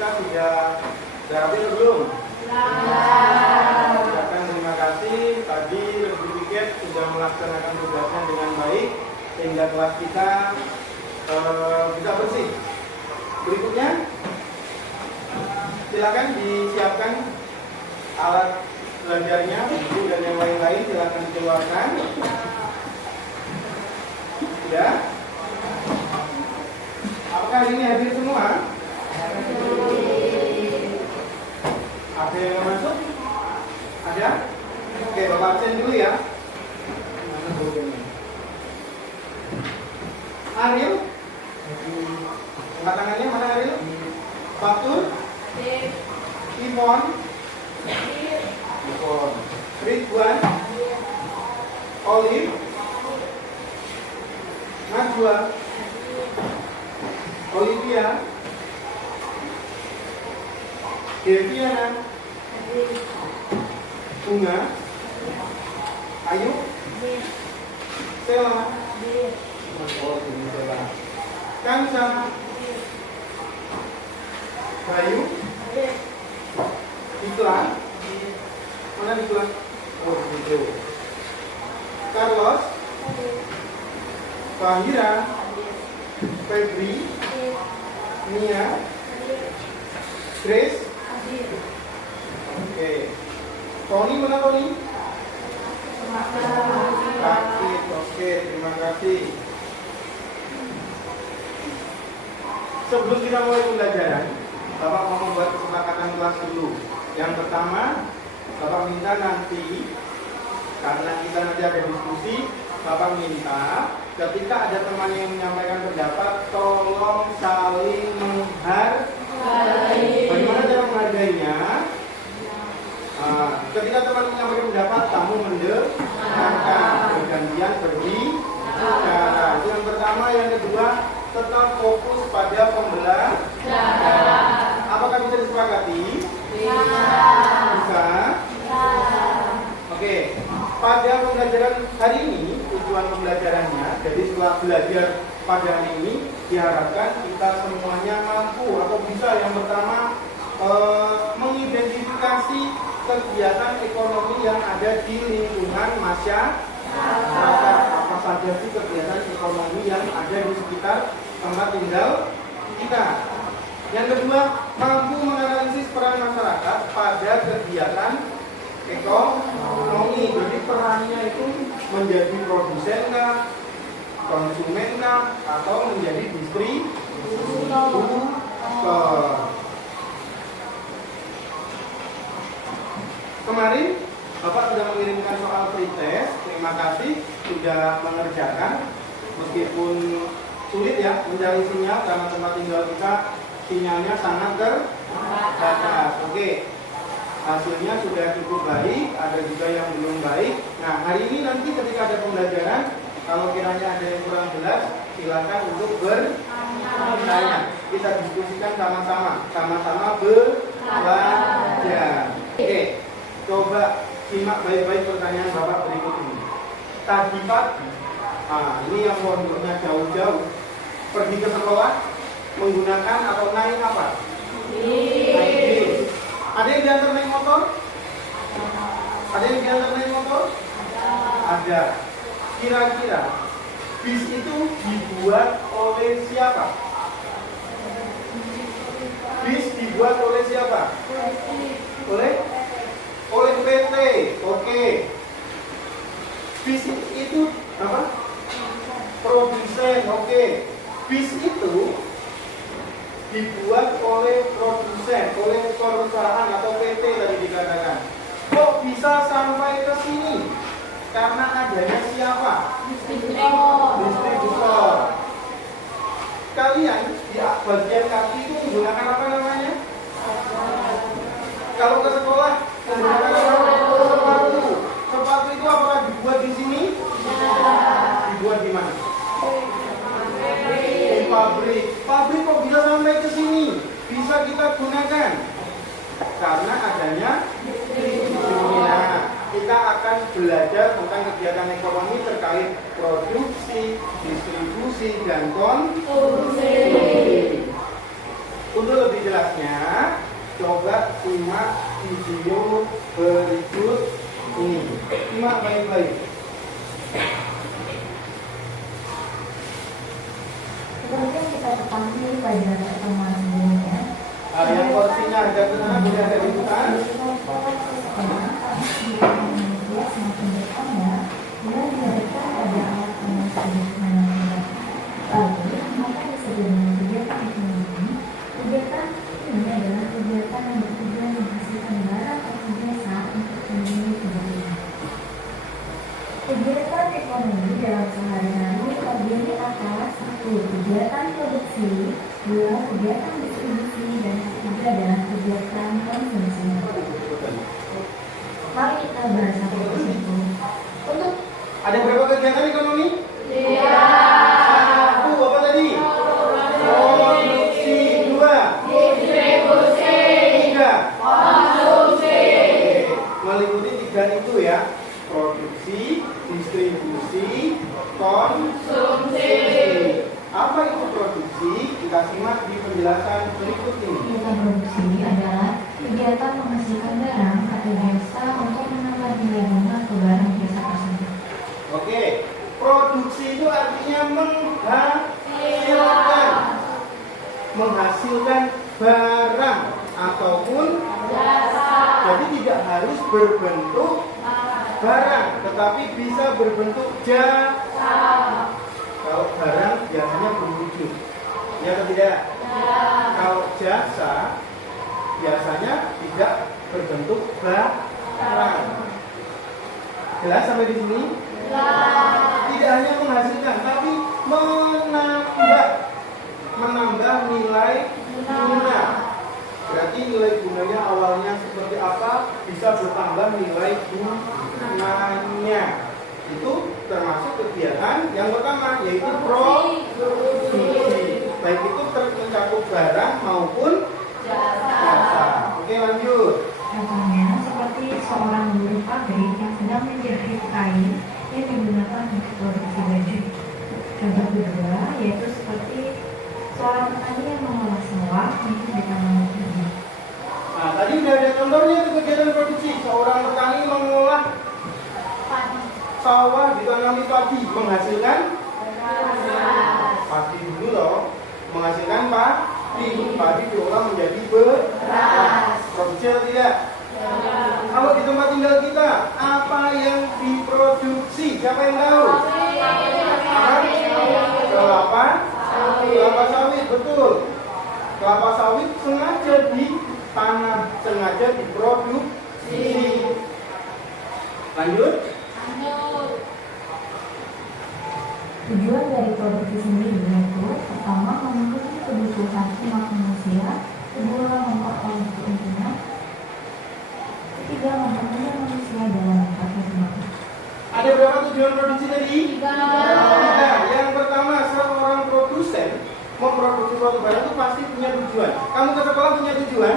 kita sudah berarti belum? Ucapkan terima kasih. Tadi lebih dikit sudah melaksanakan tugasnya dengan baik sehingga kelas kita bisa bersih. Berikutnya silakan disiapkan alat belajarnya, buku dan yang lain-lain silakan dikeluarkan. Sudah? Apakah hari ini hadir semua? Ada yang masuk? Ada? Oke, Bapak absen dulu ya. Ariel? Angkat tangannya, mana Ariel? Fatur? Ivon? Ridwan? Olive? Najwa? Olivia? Deviana? Bunga? Ayu? Sela? Kansa? Bayu? Iklan? Mana Iklan? Oh, itu. Carlos? Fahira? Febri? Nia? Grace? Oke. Tony, mana Tony? Sakit. Oke, terima kasih. Sebelum kita mulai pembelajaran, Bapak mau membuat kesepakatan kelas dulu. Yang pertama, Bapak minta nanti, karena kita nanti ada diskusi, Bapak minta ketika ada teman yang menyampaikan pendapat, tolong saling menghargai. Bagaimana cara menghargainya? Ketika teman menyampaikan pendapat, kamu mendengarkan, bergantian berbicara. Itu yang pertama. Yang kedua, tetap fokus pada pembelajaran. Apakah bisa disepakati? Bisa. Oke. Pada pembelajaran hari ini, tujuan pembelajarannya, jadi setelah belajar pada hari ini, diharapkan kita semuanya mampu atau bisa yang pertama mengidentifikasi kegiatan ekonomi yang ada di lingkungan masyarakat. Apa saja sih kegiatan ekonomi yang ada di sekitar tempat tinggal kita. Yang kedua, mampu menganalisis peran masyarakat pada kegiatan ekonomi. Jadi perannya itu menjadi produsen kah, konsumen kah, atau menjadi distributor. Kemarin Bapak sudah mengirimkan soal pretest. Terima kasih sudah mengerjakan. Meskipun sulit ya mencari sinyal karena tempat tinggal kita sinyalnya sangat terbatas. Oke. Hasilnya sudah cukup baik, ada juga yang belum baik. Nah, hari ini nanti ketika ada pembelajaran, kalau kiranya ada yang kurang jelas, silakan untuk bertanya. Kita diskusikan sama-sama belajar. Oke, coba simak baik-baik pertanyaan Bapak berikut ini. Tadi pagi, ini yang pondoknya jauh-jauh, pergi ke sekolah menggunakan atau naik apa? Naik bis. Ada yang diantar naik motor? Ada yang diantar naik motor? Ada. Kira-kira bis itu dibuat oleh siapa? Bis dibuat oleh siapa? Oleh PT. Oke. Bis itu apa? Produsen. Oke. Bis itu dibuat oleh produsen, oleh perusahaan atau PT tadi dikatakan. Kok bisa sampai ke sini? Karena adanya siapa? Distributor. Kalian di bagian kaki itu menggunakan apa namanya? Kalau ke sekolah menggunakan sepatu. Sepatu itu apakah dibuat di sini? Dibuat di mana? Di pabrik. Pabrik kok bisa sampai ke sini? Bisa kita gunakan karena adanya distribusi. Kita akan belajar tentang kegiatan ekonomi terkait produksi, distribusi, dan konsumsi. Untuk lebih jelasnya, Coba simak video berikut ini. Simak baik-baik. Seperti yang kita ketahui pada pertemuan sebelumnya, Yang porsinya ada benar tidak ada ikutan. manusia semakin bertambah dan diberikan pada alat pengusaha menengah. Lalu, maka disebut dengan kegiatan ekonomi. Kegiatan ini adalah kegiatan yang bertujuan menghasilkan barang atau jasa untuk memenuhi kebutuhan. Kegiatan ekonomi dalam sehari-hari terdiri atas 1. Kegiatan produksi, 2. Kegiatan distribusi, dan 3 adalah kegiatan konsumsi. Mari kita bahas satu persatu. Untuk Ada berapa kegiatan ekonomi? Iya. Satu, apa tadi? Produksi. 2, Distribusi, 3, konsumsi. meliputi 3 itu ya. Produksi, distribusi, konsumsi. Apa itu produksi? Kita simak di penjelasan berikut ini. Kegiatan produksi adalah kegiatan menghasilkan barang atau jasa untuk menambah nilai bunga ke barang jasa tersebut. Oke, produksi itu artinya menghasilkan barang ataupun Jasa. jadi tidak harus berbentuk barang, tetapi bisa berbentuk jasa. Kalau barang biasanya berwujud, ya atau tidak? Kalau jasa biasanya tidak berbentuk barang. Jelas sampai di sini? Tidak hanya menghasilkan, tapi menambah nilai guna. Berarti nilai gunanya awalnya seperti apa, bisa bertambah nilai gunanya. Itu termasuk kegiatan yang pertama, yaitu produksi. Baik itu mencakup barang maupun jasa. Oke, lanjut. Contohnya seperti seorang buruh pabrik yang sedang menjahit kain yang digunakan untuk produksi baju. Contoh kedua yaitu seperti seorang petani yang mengolah sawah untuk ditanam benih. Nah, tadi udah ada contohnya itu kegiatan produksi. Seorang petani mengolah sawah ditanami padi, menghasilkan padi dulu loh, menghasilkan padi diolah menjadi beras. Produksi atau tidak? Kalau di tempat tinggal kita, apa yang diproduksi? Siapa yang tahu? Kelapa sawit, betul. Kelapa sawit sengaja ditanam, sengaja diproduksi. Lanjut. Tujuan dari produksi sendiri yaitu pertama memenuhi kebutuhan umat manusia, kedua memperoleh keuntungan, ketiga mempermudah manusia dalam mencapai semangat. Ada berapa tujuan produksi tadi? 3. Yang pertama, seorang produsen memproduksi suatu barang itu pasti punya tujuan. Kamu ke sekolah punya tujuan?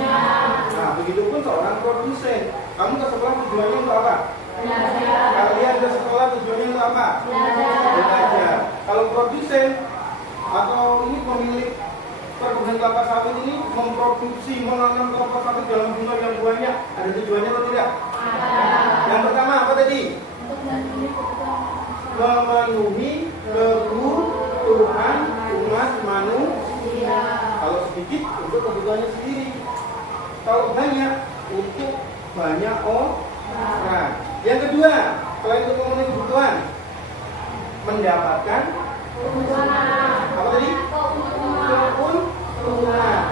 Nah, begitupun seorang produsen. Kamu ke sekolah tujuannya untuk apa? Kalian ke sekolah tujuannya untuk apa? Belajar. Kalau produsen atau ini pemilik perkebunan kelapa sawit ini memproduksi, menanam kelapa sawit dalam jumlah yang banyak, ada tujuannya atau tidak? Yang pertama apa tadi? Memenuhi kebutuhan umat manusia. Kalau sedikit untuk kebutuhannya sendiri. Kalau banyak untuk banyak orang. Yang kedua, selain untuk memenuhi kebutuhan, mendapatkan apa tadi? Keuntungan.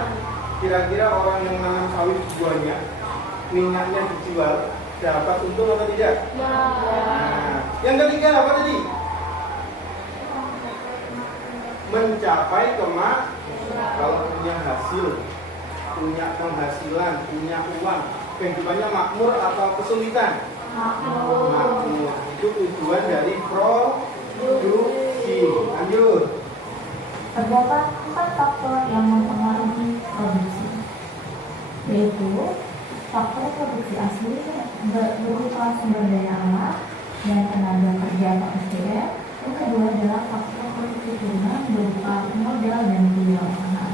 Kira-kira orang yang menanam sawit banyak, minyaknya dijual, dapat untung atau tidak? Nah, yang ketiga apa tadi? Mencapai kalau punya hasil, punya penghasilan, punya uang, kehidupannya makmur atau kesulitan? Makmur. Itu tujuan dari produksi. Lanjut. Terdapat 4 faktor yang mempengaruhi produksi, yaitu faktor produksi asli berupa sumber daya alam dan tenaga kerja atau SDM. Yang kedua adalah faktor produksi turunan berupa modal dan biaya usaha.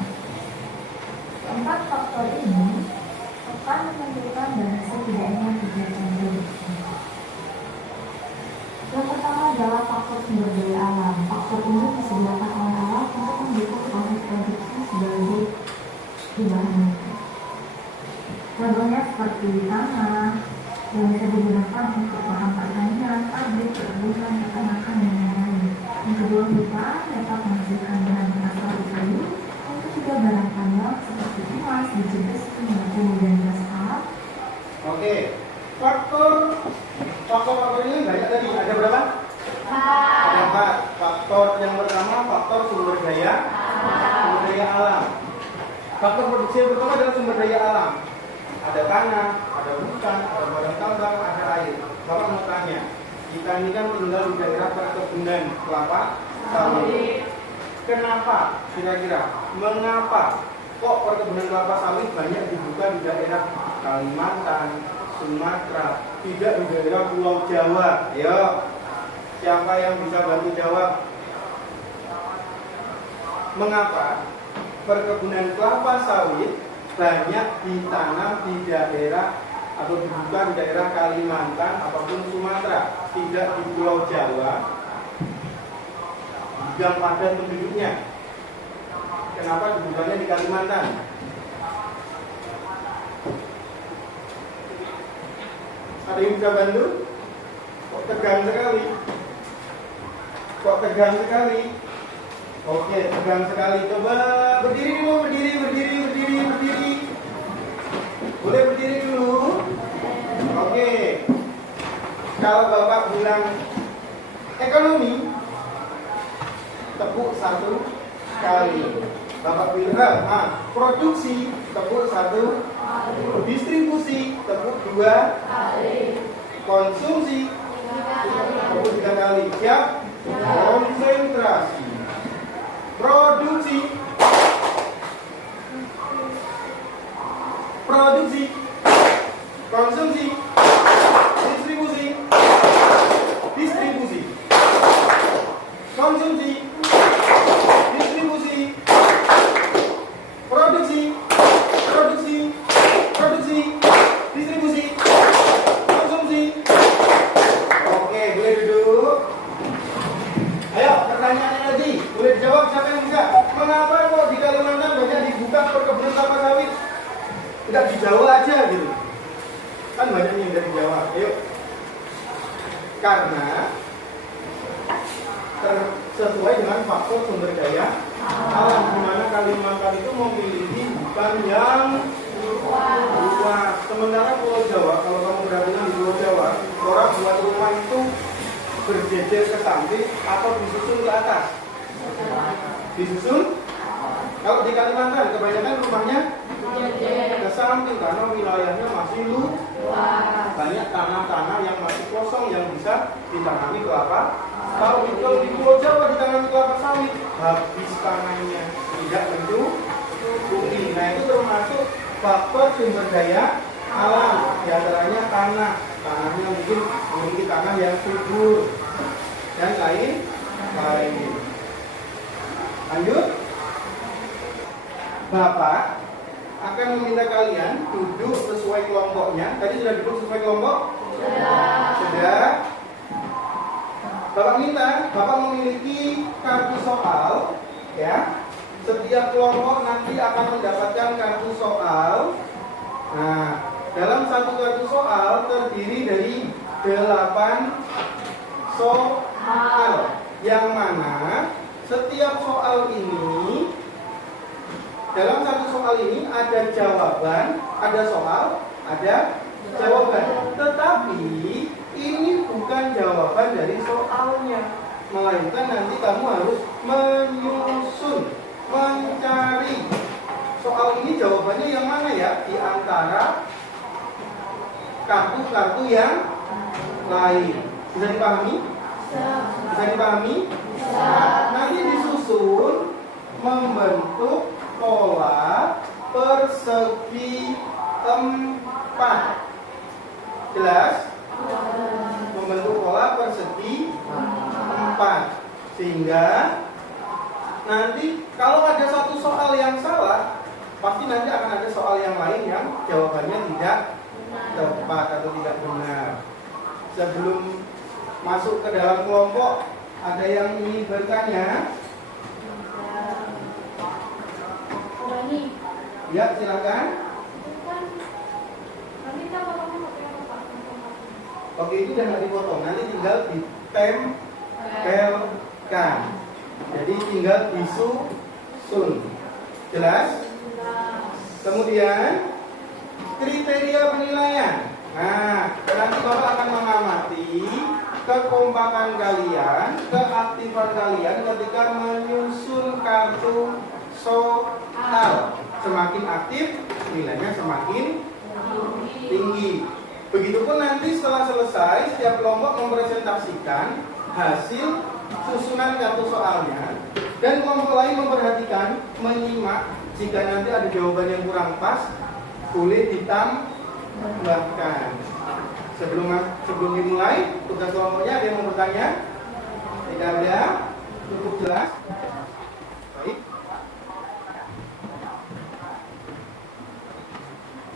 Keempat faktor ini akan menentukan bahasa tidaknya kegiatan produksi. Yang pertama adalah faktor sumber daya alam. Faktor ini disediakan oleh alam untuk mendukung proses produksi sebagai bahan. Contohnya seperti tanah yang bisa digunakan untuk bahan pertanian, pabrik, perkebunan, peternakan, dan lain-lain. Yang kedua, hutan dapat menghasilkan bahan berasal dari kayu untuk juga barang tambang seperti emas, biji besi, batu, dan gas alam. Oke, faktor ini banyak tadi. Ada berapa? Ada 4. Faktor yang pertama faktor sumber daya alam. Faktor produksi yang pertama adalah sumber daya alam. Ada tanah, ada hutan, ada barang tambang, ada air. Bapak mau tanya, kita ini kan tinggal di daerah perkebunan kelapa sawit. Kenapa? Kira-kira mengapa kok perkebunan kelapa sawit banyak dibuka di daerah Kalimantan, Sumatera, tidak di daerah Pulau Jawa? Ayo, siapa yang bisa bantu jawab? Mengapa perkebunan kelapa sawit banyak ditanam di daerah atau dibuka di daerah Kalimantan ataupun Sumatera, tidak di Pulau Jawa yang padat penduduknya? Kenapa dibukanya di Kalimantan? Ada yang bisa bantu? Kok tegang sekali? Oke, tegang sekali. Coba berdiri dulu, berdiri. Boleh berdiri dulu? Oke. Kalau Bapak bilang ekonomi, tepuk 1 kali. Bapak bilang produksi, tepuk 1. Distribusi, tepuk 2 kali. Konsumsi, tepuk 3 kali. Siap? Konsentrasi. Produksi, konsumsi, distribusi, konsumsi, distribusi, produksi, distribusi, konsumsi. Oke, boleh duduk. Ayo, pertanyaannya lagi. Boleh dijawab siapa yang bisa? Mengapa kok di Kalimantan banyak dibuka perkebunan kelapa sawit? Tidak di Jawa aja gitu. Kan banyak yang dari Jawa. Ayo. Karena sesuai dengan faktor sumber daya alam, di mana Kalimantan itu memiliki hutan yang luas. Sementara Pulau Jawa, kalau kamu perhatikan di Pulau Jawa, orang buat rumah itu berjejer ke samping atau disusun ke atas. Disusun. Kalau di Kalimantan kebanyakan rumahnya ke samping karena wilayahnya masih luas. Banyak tanah-tanah yang masih kosong yang bisa ditanami kelapa sawit. Kalau di Pulau Jawa ditanami kelapa sawit, habis tanahnya, tidak mencukupi. Nah, itu termasuk faktor sumber daya alam. Di antaranya tanah. Tanahnya mungkin memiliki tanah yang subur dan lain. Lanjut. Bapak akan meminta kalian duduk sesuai kelompoknya. Tadi sudah duduk sesuai kelompok? Sudah. Bapak minta, Bapak memiliki kartu soal, ya. Setiap kelompok nanti akan mendapatkan kartu soal. Nah, dalam satu kartu soal terdiri dari 8 soal, yang mana setiap soal ini, dalam satu soal ini ada jawaban, ada soal, ada jawaban. Tetapi ini bukan jawaban dari soalnya, melainkan nanti kamu harus menyusun, mencari soal ini jawabannya yang mana ya, di antara kartu-kartu yang lain. Bisa dipahami? Bisa dipahami? Nah, nanti disusun membentuk pola persegi 4. Jelas? Membentuk pola persegi 4. Sehingga nanti kalau ada satu soal yang salah, pasti nanti akan ada soal yang lain lain yang jawabannya tidak tepat atau tidak benar. Sebelum masuk ke dalam kelompok, ada yang ingin bertanya? Ya, silakan. Oke, itu jangan dipotong, nanti tinggal ditempelkan. Jadi tinggal disusun. Jelas? Kemudian kriteria penilaian. Nah, nanti Bapak akan mengamati kekompakan kalian, keaktifan kalian ketika menyusun kartu soal. Semakin aktif, nilainya semakin tinggi. Begitupun nanti setelah selesai, setiap kelompok mempresentasikan hasil susunan kartu soalnya, dan kelompok lain memperhatikan, menyimak. Jika nanti ada jawaban yang kurang pas, boleh ditambahkan. Sebelum dimulai, tugas kelompoknya ada yang mau bertanya? Tidak ada? Cukup jelas? Baik.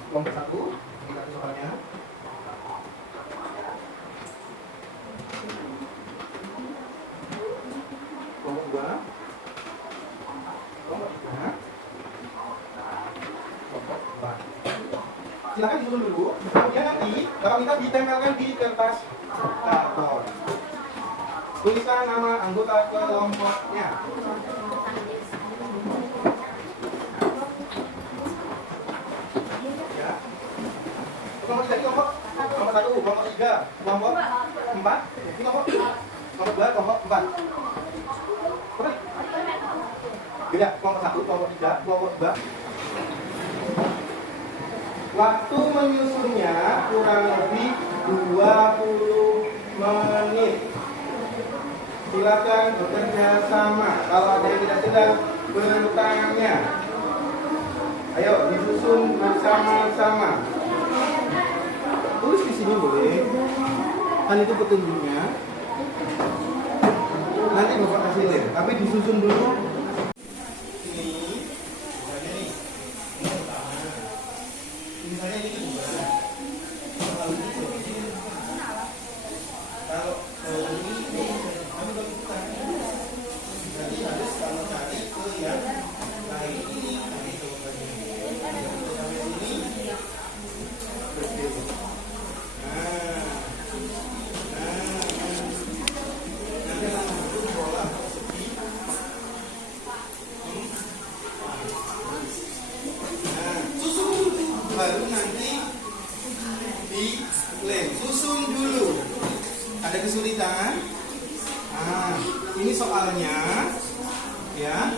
Kelompok 1, kita soalnya. Kelompok 2, kelompok 3, kelompok 4. Silakan disusun dulu. Kemudian nanti kalau kita ditempelkan di kertas karton. Tuliskan nama anggota kelompoknya. Ya. Kelompok tadi kelompok 1, kelompok 3, kelompok 4, ini kelompok 2, kelompok 4. Beda, kelompok 1, kelompok 3, kelompok 2. Waktu menyusunnya kurang lebih 20 menit. Silakan bekerja sama. Kalau ada yang tidak jelas, bertanya. Ayo disusun bersama-sama. Tulis di sini boleh. Kan itu petunjuknya. Nanti Bapak kasih link. Tapi disusun dulu. Misalnya ini kedua. Kalau ini kami lakukan. Jadi harus kamu cari ke yang lain. Ini kami coba ini berbeda. Nanti akan membentuk pola persegi. Baru nanti dilem, susun dulu. Ada kesulitan? Ini soalnya, ya.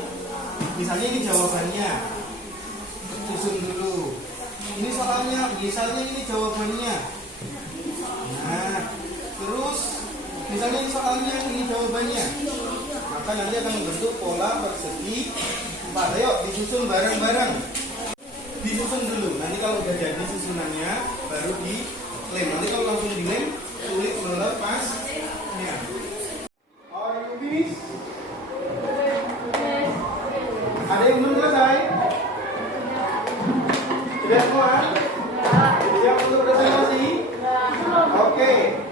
Misalnya ini jawabannya, susun dulu. Ini soalnya, misalnya ini jawabannya. Nah, terus misalnya ini soalnya, ini jawabannya. Maka nanti akan membentuk pola persegi 4. Ayo disusun bareng-bareng. Disusun dulu, nanti kalau udah jadi susunannya baru dilem. Nanti kalau langsung dilem sulit melepasnya. Are you finished? Ada yang belum selesai? Sudah semua? Siap untuk presentasi? Oke.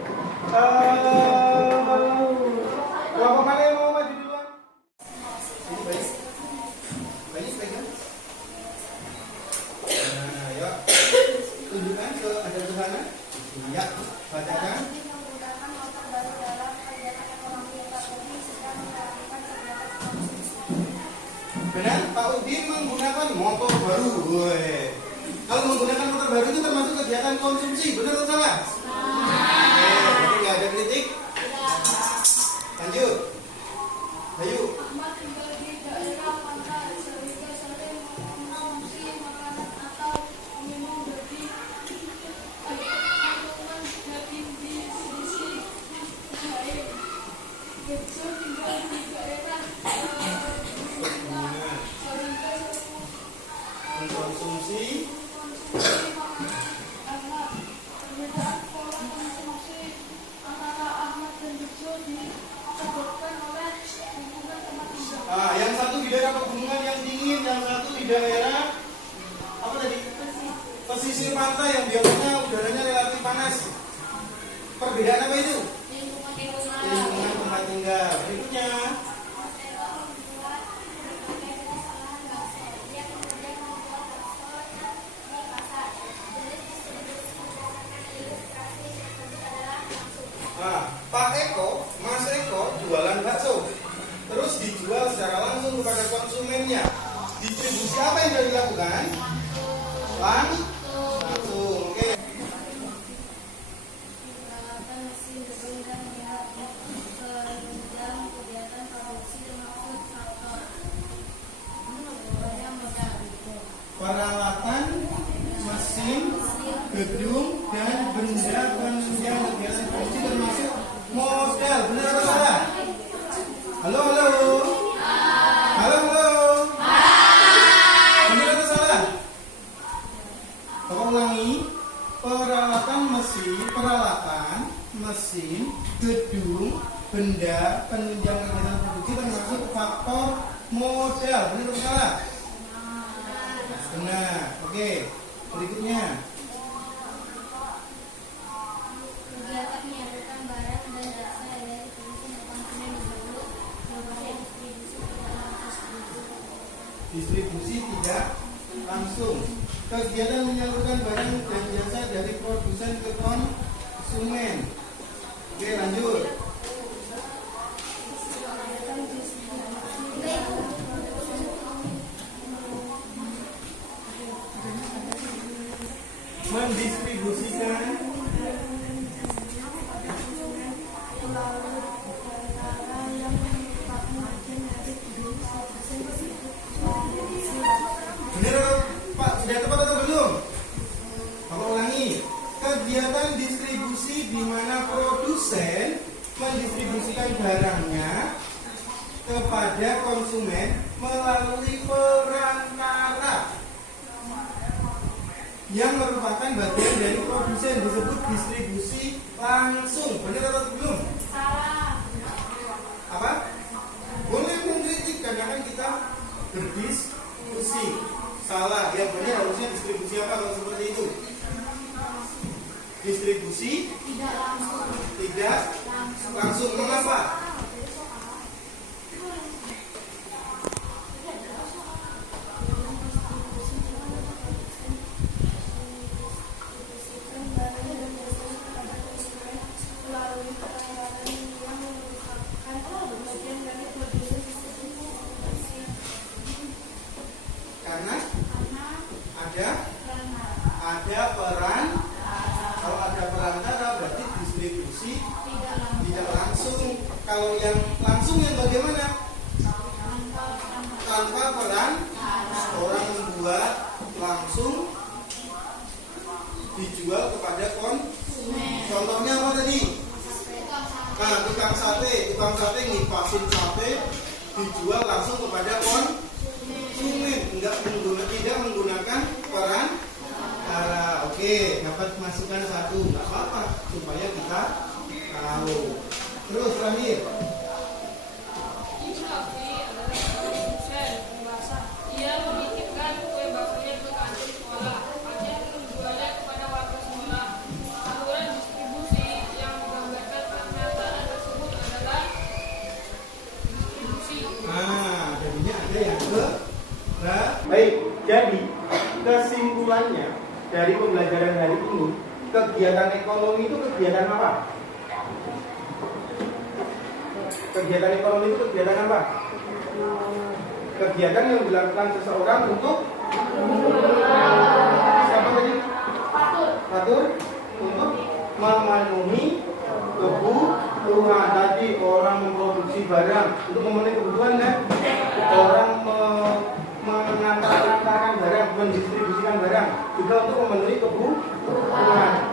Kelompok mana yang mau maju duluan? Ini baik. Baik pegang. Ya, tunjukkan ke ada di sana. Ya, bacakan. Benar, Pak Udin menggunakan motor baru. Woy. Kalau menggunakan motor baru itu termasuk kegiatan konsumsi, benar atau salah? Jadi nggak ada kritik. Lanjut. Ayo. Mengkonsumsi yang satu di daerah pegunungan yang dingin, yang satu di daerah apa tadi? pesisir pantai yang biasanya udaranya relatif panas. Perbedaan apa itu? Lingkungan tempat tinggal. Berikutnya. Nah, Pak Eko, Mas Eko jualan bakso, terus dijual secara langsung kepada konsumennya. Distribusi apa yang sudah dilakukan? Langsung. Oke. Peralatan, mesin, gedung, dan benda penunjang kegiatan produksi termasuk modal. Benar atau salah? Halo, halo. Halo, halo. Benar atau salah? Bapak ulangi. Peralatan, mesin, gedung, benda penunjang kegiatan produksi termasuk faktor modal. Benar atau salah? Benar. Oke. Berikutnya. Kegiatan menyalurkan barang dan jasa dari produsen ke konsumen dahulu, kemudian Distribusi tidak langsung. Kegiatan menyalurkan barang dan jasa dari produsen ke konsumen. Oke, lanjut. Mendistribusikan benar Pak, sudah tepat atau belum? Bapak ulangi. Kegiatan distribusi di mana produsen mendistribusikan barangnya kepada konsumen melalui perantara yang merupakan bagian dari produsen disebut distribusi langsung. Benar atau belum? salah. Apa? Boleh mengkritik karena kan kita berdiskusi. Salah. Yang benar harusnya distribusi apa kalau seperti itu? Distribusi Tidak langsung. tidak langsung. Mengapa? Karena ada peran. Kalau ada perantara berarti distribusi tidak langsung. Kalau yang langsung yang bagaimana? Tanpa peran orang membuat langsung dijual kepada konsumen. Contohnya apa tadi? Nah, tukang sate ngipasin sate dijual langsung kepada konsumen. Tidak menggunakan peran. Oke, dapat masukan satu, nggak apa-apa, supaya kita tahu. Terus terakhir. Ia menitipkan kue baksonya ke kantin sekolah. Aceh menjualnya kepada warga sekolah. Saluran distribusi yang menggambarkan pernyataan tersebut adalah distribusi. Nah, jadinya ada yang ke. Baik, jadi kesimpulannya dari pembelajaran hari ini, kegiatan ekonomi itu kegiatan apa? Kegiatan ekonomi itu kegiatan apa? Kegiatan yang dilakukan seseorang untuk siapa tadi? Patur untuk memenuhi kebutuhan. Tadi orang memproduksi barang untuk memenuhi kebutuhan kan? Orang mengantarkan barang, mendistribusikan barang juga untuk memenuhi kebutuhan.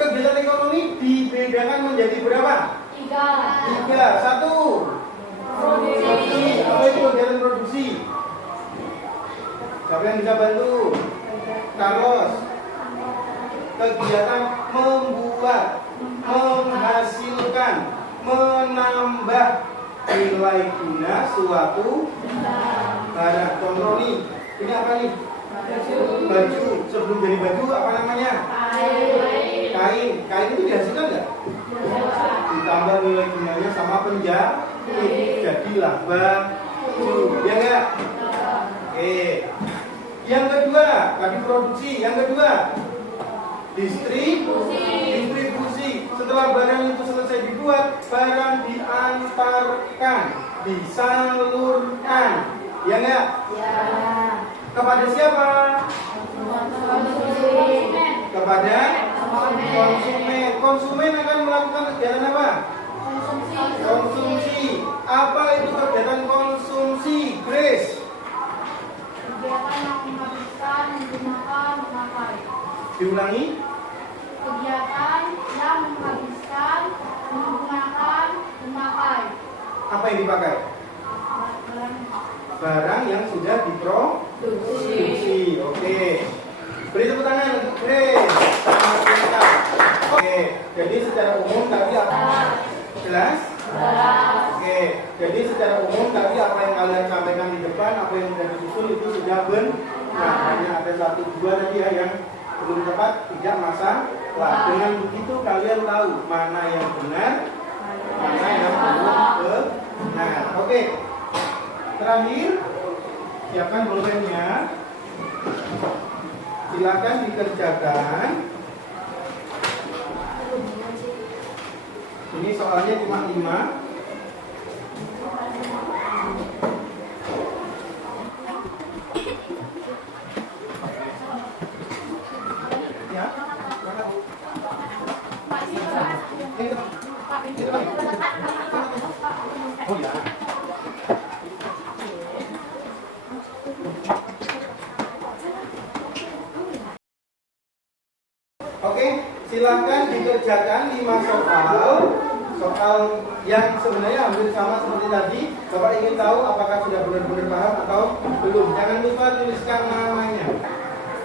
Kegiatan ekonomi dibedakan menjadi berapa? 3. 1. Produksi. Apa itu kegiatan produksi? Siapa yang bisa bantu? Carlos. Kegiatan membuat, menghasilkan, menambah nilai guna suatu barang. Contoh nih, ini apa nih? baju. Sebelum jadi baju apa namanya? Kain. Kain itu dihasilkan nggak? Ditambah nilai gunanya sama penjahit, jadilah baju. Ya nggak? Oke. Yang kedua, tadi produksi. Yang kedua, distribusi. Setelah barang itu selesai dibuat, barang diantarkan, disalurkan. Ya nggak? Kepada siapa? Kepada konsumen. Konsumen akan melakukan kegiatan apa? Konsumsi. Apa itu kegiatan konsumsi, Grace? Kegiatan yang menghabiskan, menggunakan, memakai. Diulangi. Kegiatan yang menghabiskan, menggunakan, memakai. Apa yang dipakai? Barang yang sudah diproduksi. Oke. Beri tepuk tangan untuk Grace. Sangat pintar. Oke. Jadi secara umum tadi apa? Jelas? Oke. Jadi secara umum tadi apa yang kalian sampaikan di depan, apa yang sudah disusun itu sudah benar. Hanya ada 1, 2 tadi ya yang belum tepat, tidak masalah. Dengan begitu kalian tahu mana yang benar, mana yang belum benar. Oke. Terakhir, siapkan pulpennya. Silakan dikerjakan. Ini soalnya cuma 5. Ya. Oh ya. Oke, silakan dikerjakan 5 soal yang sebenarnya hampir sama seperti tadi. Bapak ingin tahu apakah sudah benar-benar paham atau belum. Jangan lupa tuliskan namanya.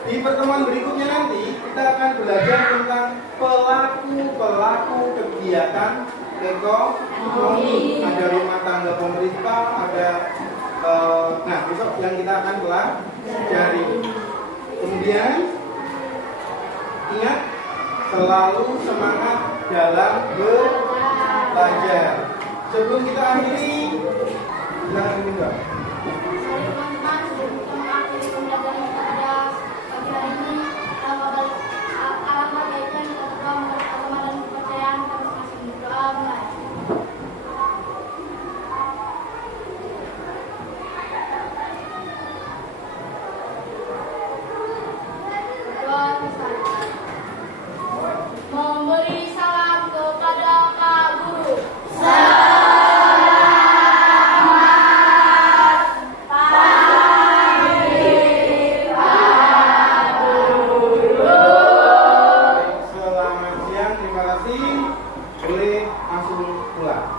Di pertemuan berikutnya nanti kita akan belajar tentang pelaku kegiatan ekonomi. Ada rumah tangga pemerintah, ada nah besok yang kita akan pelajari. Kemudian ingat, selalu semangat dalam belajar. Sebelum kita akhiri, silakan Bunda. Saya teman-teman sudah bisa mengakhiri pembelajaran kita pada pagi hari ini. Alamat baiknya kita tetap menurut agama dan kepercayaan kita masing-masing berdoa mulai. Berdoa besar. Memberi salam kepada Pak Guru. Selamat siang, terima kasih. Boleh langsung pulang.